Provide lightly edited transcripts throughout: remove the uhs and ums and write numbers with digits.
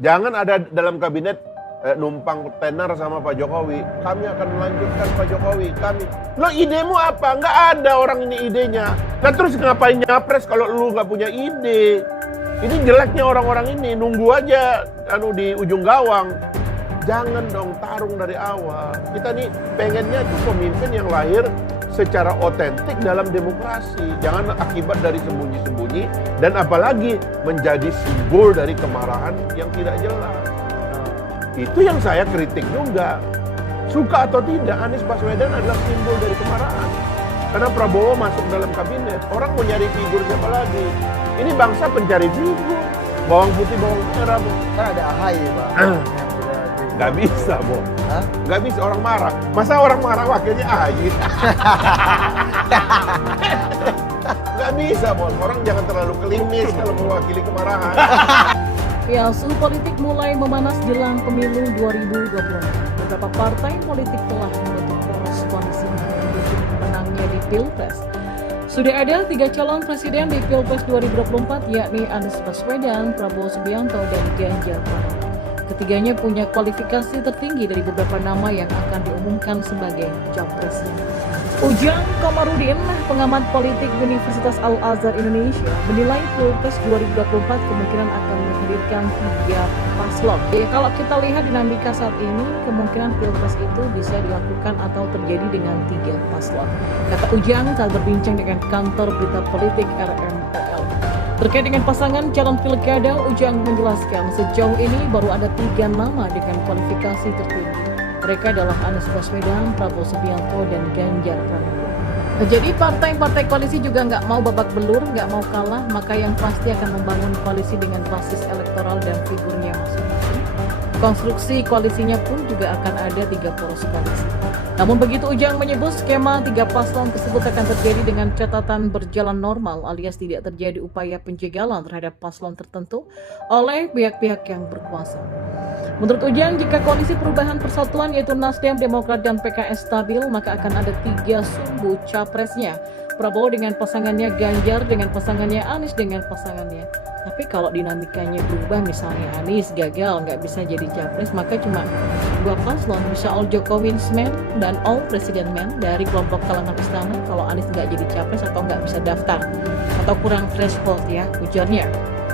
Jangan ada dalam kabinet numpang tenar sama Pak Jokowi. Kami akan melanjutkan Pak Jokowi. Lo idemu apa? Nggak ada orang ini idenya. Nah terus ngapain nyapres kalau lu nggak punya ide? Ini jeleknya orang-orang ini, nunggu aja di ujung gawang. Jangan dong tarung dari awal. Kita nih pengennya tuh pemimpin yang lahir secara otentik dalam demokrasi. Jangan akibat dari sembunyi-sembunyi dan apalagi menjadi simbol dari kemarahan yang tidak jelas. Itu yang saya kritik juga. Suka atau tidak, Anies Baswedan adalah simbol dari kemarahan. Karena Prabowo masuk dalam kabinet, orang mau nyari figur siapa lagi? Ini bangsa pencari figur. Bawang putih, bawang merah, Bu. Kan ada AHY, Pak. Gak bisa, Bu. Gak bisa, orang marah. Masa orang marah wakilnya AHY? Gak bisa, Bu. Orang jangan terlalu klinis kalau mewakili kemarahan. Ya, suhu politik mulai memanas jelang pemilu 2024. Beberapa partai politik telah membentuk poros koalisi mendukung pemenangnya di Pilpres. Sudah ada 3 calon presiden di Pilpres 2024, yakni Anies Baswedan, Prabowo Subianto, dan Ganjar Pranowo. Ketiganya punya kualifikasi tertinggi dari beberapa nama yang akan diumumkan sebagai capresnya. Ujang Komarudin, pengamat politik Universitas Al-Azhar Indonesia, menilai Pilpres 2024 kemungkinan akan menghadirkan 3 paslon. Ya, kalau kita lihat dinamika saat ini, kemungkinan Pilpres itu bisa dilakukan atau terjadi dengan 3 paslon. Kata Ujang saat berbincang dengan kantor berita politik RMOL. Terkait dengan pasangan calon pilkada, Ujang menjelaskan sejauh ini baru ada 3 nama dengan kualifikasi tertinggi. Mereka adalah Anies Baswedan, Prabowo Subianto, dan Ganjar Pranowo. Jadi partai-partai koalisi juga nggak mau babak belur, nggak mau kalah, maka yang pasti akan membangun koalisi dengan basis elektoral dan figurnya masing-masing. Konstruksi koalisinya pun juga akan ada 3 poros koalisi. Namun begitu, Ujang menyebut skema 3 paslon tersebut akan terjadi dengan catatan berjalan normal alias tidak terjadi upaya penjagalan terhadap paslon tertentu oleh pihak-pihak yang berkuasa. Menurut Ujang, jika koalisi perubahan persatuan yaitu Nasdem, Demokrat, dan PKS stabil, maka akan ada 3 sumbu capresnya. Prabowo dengan pasangannya, Ganjar dengan pasangannya, Anies dengan pasangannya. Tapi kalau dinamikanya berubah, misalnya Anies gagal, nggak bisa jadi capres, maka cuma 2 paslon, bisa all Jokowi's men dan all President men dari kelompok kalangan istana kalau Anies nggak jadi capres atau nggak bisa daftar atau kurang threshold ya, ujarnya.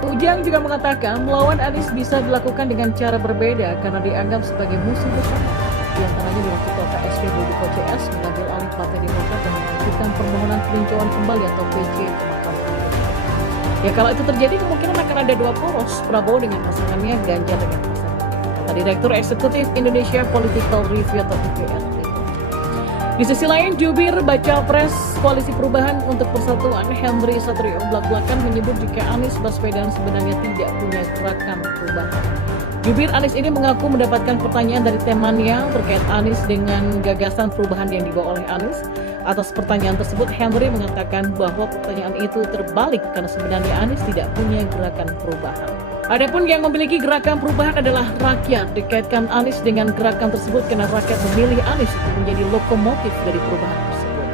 Ujang juga mengatakan melawan Anies bisa dilakukan dengan cara berbeda karena dianggap sebagai musuh bersama. Di antaranya dengan Ketua KSP Muldoko CS mengambil alih Partai Demokrat dan mengajukan permohonan peninjauan kembali atau PC ke Mahkamah Konstitusi. Ya kalau itu terjadi kemungkinan akan ada 2 poros, Prabowo dengan pasangannya, Ganjar dengan pasangannya. Kata Direktur Eksekutif Indonesia Political Review atau IPR. Di sisi lain, jubir Baca Pres Koalisi Perubahan untuk Persatuan Henry Satrio belak-belakan menyebut jika Anies Baswedan sebenarnya tidak punya gerakan perubahan. Jubir Anies ini mengaku mendapatkan pertanyaan dari temannya terkait Anies dengan gagasan perubahan yang dibawa oleh Anies. Atas pertanyaan tersebut, Henry mengatakan bahwa pertanyaan itu terbalik karena sebenarnya Anies tidak punya gerakan perubahan. Adapun yang memiliki gerakan perubahan adalah rakyat. Dikaitkan Anies dengan gerakan tersebut karena rakyat memilih Anies untuk menjadi lokomotif dari perubahan tersebut.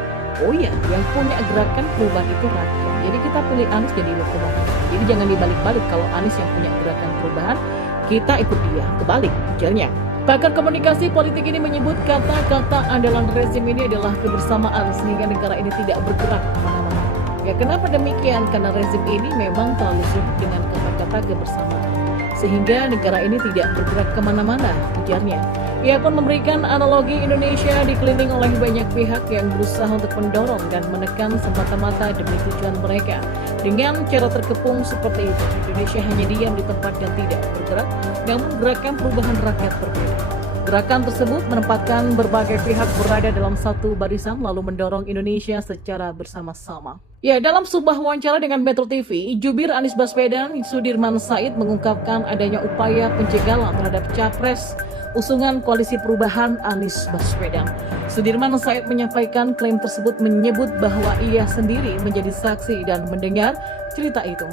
Oh iya, yang punya gerakan perubahan itu rakyat. Jadi kita pilih Anies jadi lokomotif. Jadi jangan dibalik-balik, kalau Anies yang punya gerakan perubahan, kita ikut dia. Kebalik, ujarnya. Pakar komunikasi politik ini menyebut kata-kata andalan rezim ini adalah kebersamaan sehingga negara ini tidak bergerak kemana-mana. Ya kenapa demikian? Karena rezim ini memang terlalu sibuk dengan kata-kata kebersamaan sehingga negara ini tidak bergerak kemana-mana, ujarnya. Ia pun memberikan analogi Indonesia dikelilingi oleh banyak pihak yang berusaha untuk mendorong dan menekan semata-mata demi tujuan mereka. Dengan cara terkepung seperti itu, Indonesia hanya diam di tempat dan tidak bergerak, namun gerakan perubahan rakyat berbeda. Gerakan tersebut menempatkan berbagai pihak berada dalam satu barisan lalu mendorong Indonesia secara bersama-sama. Ya, dalam sebuah wawancara dengan Metro TV, jubir Anies Baswedan, Sudirman Said mengungkapkan adanya upaya penjagalan terhadap capres usungan Koalisi Perubahan Anies Baswedan. Sudirman Said menyampaikan klaim tersebut menyebut bahwa ia sendiri menjadi saksi dan mendengar cerita itu.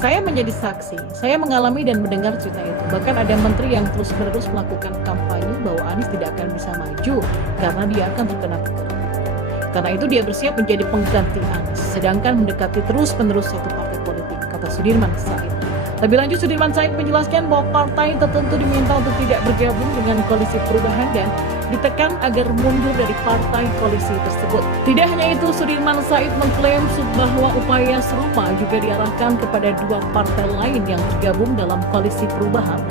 Saya menjadi saksi, saya mengalami dan mendengar cerita itu. Bahkan ada menteri yang terus-menerus melakukan kampanye bahwa Anies tidak akan bisa maju karena dia akan terkena tekanan. Karena itu dia bersiap menjadi pengganti Anies, sedangkan mendekati terus-menerus satu partai politik, kata Sudirman Said. Lebih lanjut, Sudirman Said menjelaskan bahwa partai tertentu diminta untuk tidak bergabung dengan koalisi perubahan dan ditekan agar mundur dari partai koalisi tersebut. Tidak hanya itu, Sudirman Said mengklaim bahwa upaya serupa juga diarahkan kepada dua partai lain yang tergabung dalam koalisi perubahan,